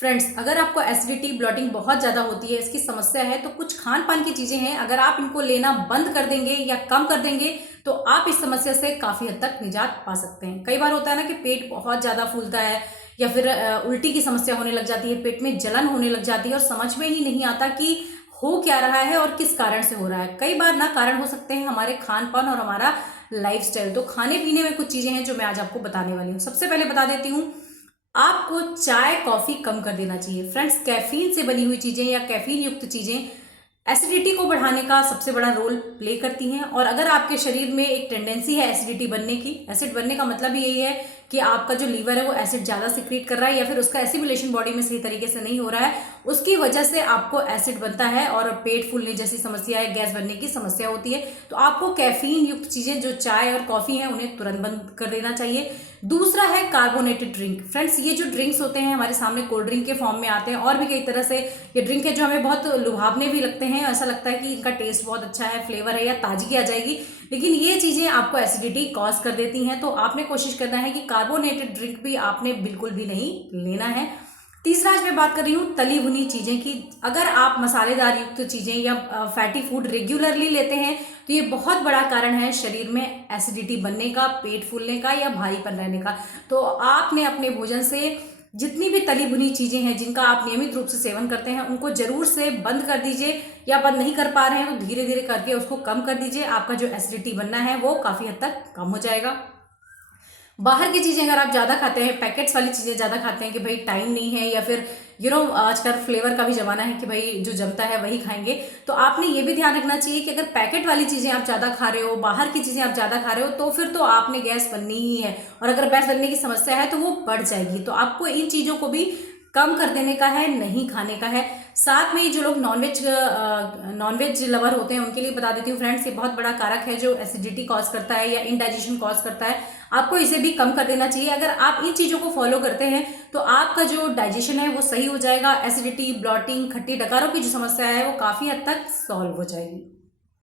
Friends, अगर आपको acidity blotting बहुत ज़्यादा होती है, इसकी समस्या है, तो कुछ खान पान की चीज़ें हैं, अगर आप इनको लेना बंद कर देंगे या कम कर देंगे तो आप इस समस्या से काफ़ी हद तक निजात पा सकते हैं। कई बार होता है ना कि पेट बहुत ज़्यादा फूलता है या फिर उल्टी की समस्या होने लग जाती है, पेट में जलन होने लग जाती है और समझ में ही नहीं आता कि हो क्या रहा है और किस कारण से हो रहा है। कई बार ना कारण हो सकते हैं हमारे खान पान और हमारा लाइफस्टाइल। तो खाने पीने में कुछ चीज़ें हैं जो मैं आज आपको बताने वाली हूँ। सबसे पहले बता देती हूँ, आपको चाय कॉफी कम कर देना चाहिए। फ्रेंड्स, कैफीन से बनी हुई चीजें या कैफीन युक्त चीजें एसिडिटी को बढ़ाने का सबसे बड़ा रोल प्ले करती हैं। और अगर आपके शरीर में एक टेंडेंसी है एसिडिटी बनने की, एसिड बनने का मतलब यही है कि आपका जो लीवर है वो एसिड ज्यादा सिक्रीट कर रहा है या फिर उसका एसिमिलेशन बॉडी में सही तरीके से नहीं हो रहा है, उसकी वजह से आपको एसिड बनता है और पेट फूलने जैसी समस्या है, गैस बनने की समस्या होती है। तो आपको कैफीन युक्त चीजें जो चाय और कॉफी है उन्हें तुरंत बंद कर देना चाहिए। दूसरा है कार्बोनेटेड ड्रिंक। फ्रेंड्स, ये जो ड्रिंक्स होते हैं हमारे सामने कोल्ड ड्रिंक के फॉर्म में आते हैं और भी कई तरह से ये ड्रिंक है जो हमें बहुत लुभावने भी लगते हैं। ऐसा लगता है कि इनका टेस्ट बहुत अच्छा है, फ्लेवर है या ताजगी आ जाएगी, लेकिन ये चीजें आपको एसिडिटी कॉज कर देती हैं। तो आपने कोशिश करना है कि कार्बोनेटेड ड्रिंक भी आपने बिल्कुल भी नहीं लेना है। तीसरा आज मैं बात कर रही हूँ तली भुनी चीजें की। अगर आप मसालेदार युक्त चीजें या फैटी फूड रेगुलरली लेते हैं तो ये बहुत बड़ा कारण है शरीर में एसिडिटी बनने का, पेट फूलने का या भारीपन रहने का। तो आपने अपने भोजन से जितनी भी तली भुनी चीजें हैं जिनका आप नियमित रूप से सेवन करते हैं उनको जरूर से बंद कर दीजिए, या बंद नहीं कर पा रहे हैं तो धीरे धीरे करके उसको कम कर दीजिए। आपका जो एसिडिटी बनना है वो काफी हद तक कम हो जाएगा। बाहर की चीजें अगर आप ज्यादा खाते हैं, पैकेट्स वाली चीजें ज्यादा खाते हैं कि भाई टाइम नहीं है या फिर आजकल फ्लेवर का भी जमाना है कि भाई जो जमता है वही खाएंगे, तो आपने ये भी ध्यान रखना चाहिए कि अगर पैकेट वाली चीजें आप ज्यादा खा रहे हो, बाहर की चीजें आप ज्यादा खा रहे हो, तो फिर तो आपने गैस बननी ही है और अगर गैस बनने की समस्या है तो वो बढ़ जाएगी। तो आपको इन चीजों को भी कम कर देने का है, नहीं खाने का है। साथ में जो लोग नॉनवेज लवर होते हैं उनके लिए बता देती हूँ फ्रेंड्स, ये बहुत बड़ा कारक है जो एसिडिटी कॉज करता है या इनडाइजेशन कॉज करता है। आपको इसे भी कम कर देना चाहिए। अगर आप इन चीजों को फॉलो करते हैं तो आपका जो डाइजेशन है वो सही हो जाएगा। एसिडिटी, ब्लॉटिंग, खट्टी डकारों की जो समस्या है वो काफी हद तक सॉल्व हो जाएगी।